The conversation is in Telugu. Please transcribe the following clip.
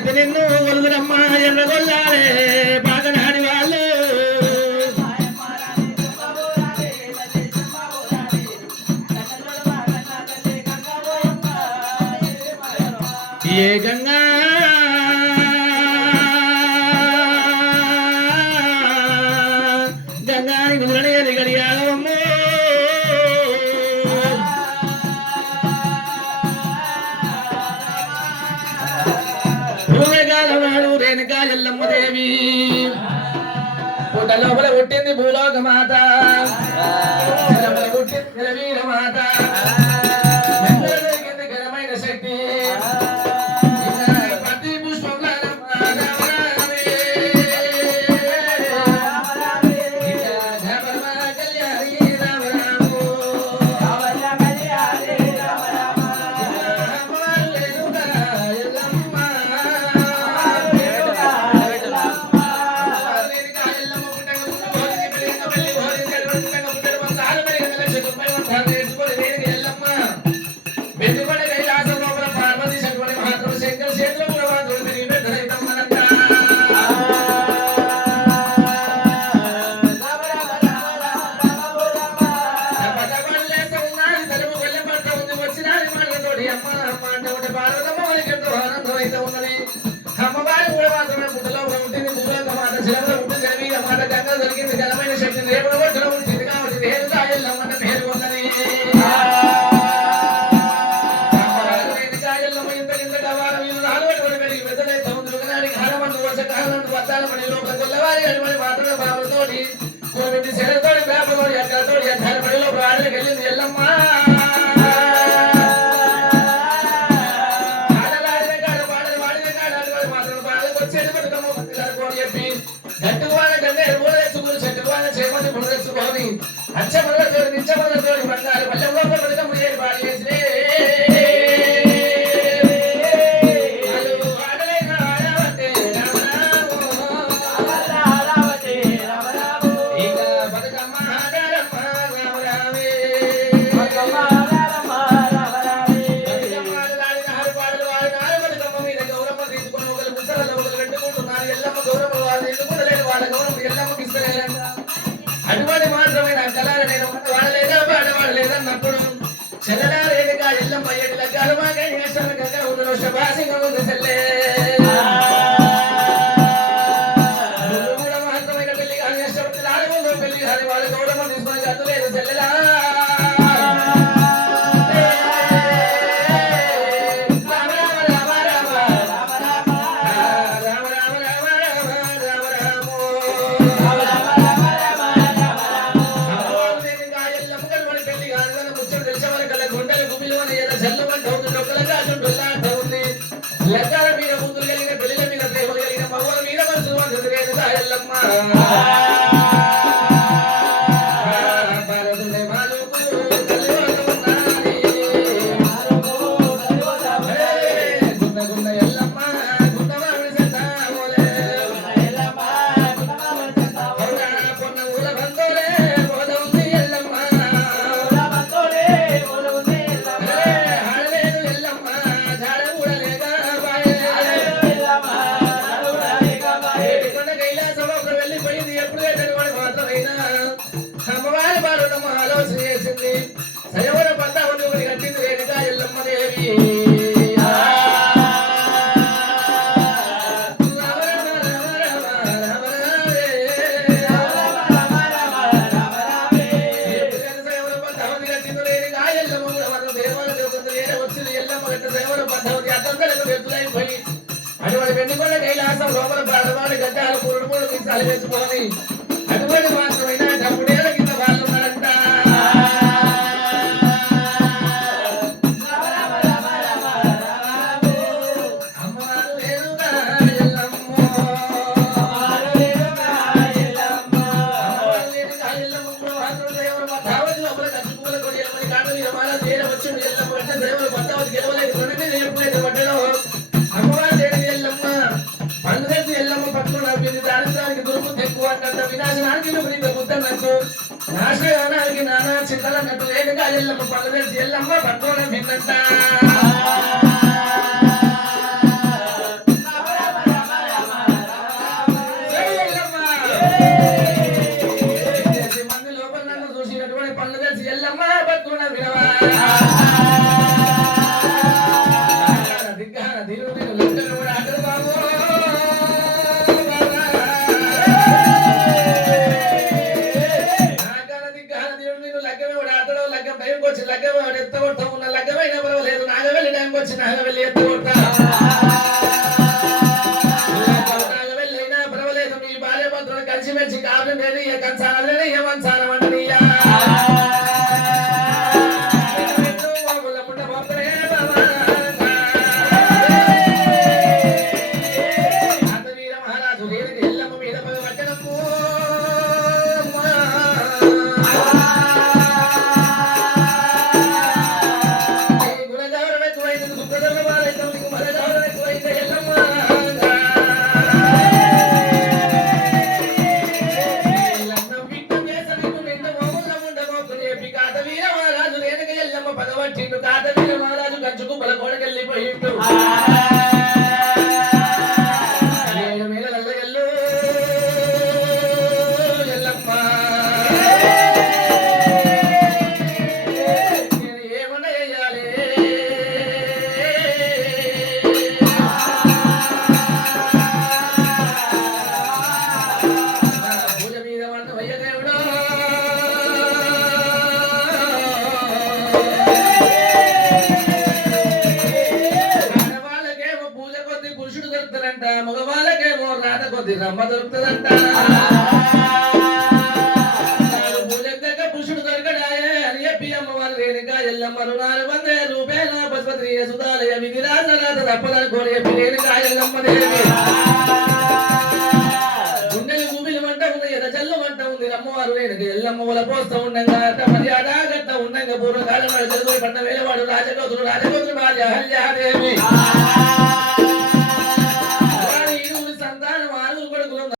ఎత్తి నిన్ను కొలుదురమ్మ ఎర్రగొల్లాలే బాగనాడి వాళ్ళు ఏ గంగా గంగాని నురనేది గడియాలమ్మ భూమిగాలవాడు రేణుకా ఎల్లమ్మ దేవి పుట్ట లోపల పుట్టింది భూలోక మాత పుట్టింది వీర మాత దొరికింది ఘనమైన శక్తి అమ్మవారి కూడా మాత్రమే పుట్టలో ఉంటుంది భూలోక మాట శిలవలో ఉంటుంది జనవీర మాట గంగా దొరికింది ఘనమైన శక్తి రేపటి ఒడ్డులో ఉంటుంది కాబట్టి రేణుకా ఎల్లమ్మ పేరు ఉన్నది రేణుకా ఇంత కింద వారం వీళ్ళు నాలుగు పెరిగి పెద్దలై సముద్రుగానికి హరమందు వర్షకాలందు వద్దాల పడి లోపల కొల్లవారి అటువంటి మాత్రమే బాబుతోటి కోవిడి శరతోడి పేపతోడి అక్కలతోడి అద్దాల పడి లోపల ఆడలకు వెళ్ళింది ఎల్లమ్మ అచ్చమల్లతో నిచ్చమల్లతో బంగారు పల్లెల్లో పడక ముడియే బాడి వేసినే అటువంటి మాత్రమే కళాలు నేను వాడలేదా పాడవాడలేదన్నప్పుడు చెల్లెగా ఎల్లమ్మ ఎడ్ల కలమాగా కూడా మాత్రమైన పెళ్లి కానీ ఇష్టపడి పెళ్లి కానీ వాళ్ళ గౌరవం తీసుకొని చదువులేదు చెల్లెలా లెక్కల మీద ముందు కలిగిన పెళ్లిల మీద ప్రేమ కలిగిన మగవాళ్ళ మీద మనసు రేణుకా ఎల్లమ్మ అమ్మవారి బాలుడమ్మ ఆలోచన చేసింది సయవర పద్దావని ఒకటి కట్టింది రేణుకా ఎల్లమ్మ దేవి అటువంటి వెన్నుకొండ కైలాసం లోపల పాడవాడి గడ్డాలు పురుడు పురుడు తీసాలు వేసుకొని అటువంటి మాత్రమైనా డబ్బుడేళ్ళ కింద వాళ్ళు ఉన్నారంట అమ్మవారు రేణుకా ఎల్లమ్మ లోపల కట్టుకోల కొడి ఎల్లమని కాదు విరమాల తీర వచ్చి ఎల్లమ్మ అంటే సేవలు పద్దావతి గెలవలేదు కొనమే నేర్పులేదు పట్టడం అమ్మవారు రేణుకా ఎల్లమ్మ పండుగ ఎల్లమ్మ పట్టుకుని నవ్వింది దానికి దుర్బుద్ధి ఎక్కువ అన్నంత వినాశనానికి బుద్ధన్నట్టు నాశనానికి నానా చింతలన్నట్టు రేణుకా ఎల్లమ్మ పండుగ ఎల్లమ్మ పట్టుకుని నవ్విందంట వచ్చి నాగవెల్లి ఎత్తుకుంటా నాగవెల్లైనా పర్వాలేదు మీ భార్య భర్తలు కలిసి మెలిసి కాపురం లేని ఏ కంచాలు ఏ మంచాలం అంటనీయా పగవట్టిండు కాతవీర మహారాజు కంచుకు బలకోడకెళ్ళిపోయిండు ఏడు మేల నల్లగల్లు ఎల్లమ్మ నేను ఏమన్నా చెయ్యాలి పూజ మీద వంట వయ్యదేవుడా మగవాళ్ళకేమో రాత కొద్ది రమ్మ దొరుకుతుందంట పూజక్క పురుషుడు దొరకడాయే అని చెప్పి అమ్మవారు రేణుక ఎల్లమ్మ 400 రూపాయల పశుపతి సుధాలయ విధి రాత తప్పదని కోరి చెప్పి రేణుక ఎల్లమ్మ దేవి గుండెలు భూమిలు మంట ఉంది ఎద చల్లు మంట ఉంది అమ్మవారు రేణుక ఎల్లమ్మ వల పోస్తూ ఉండగా మర్యాద గట్ట ఉండగా పూర్వకాలం చదువు పట్ల వేలవాడు రాజకోతులు భార్య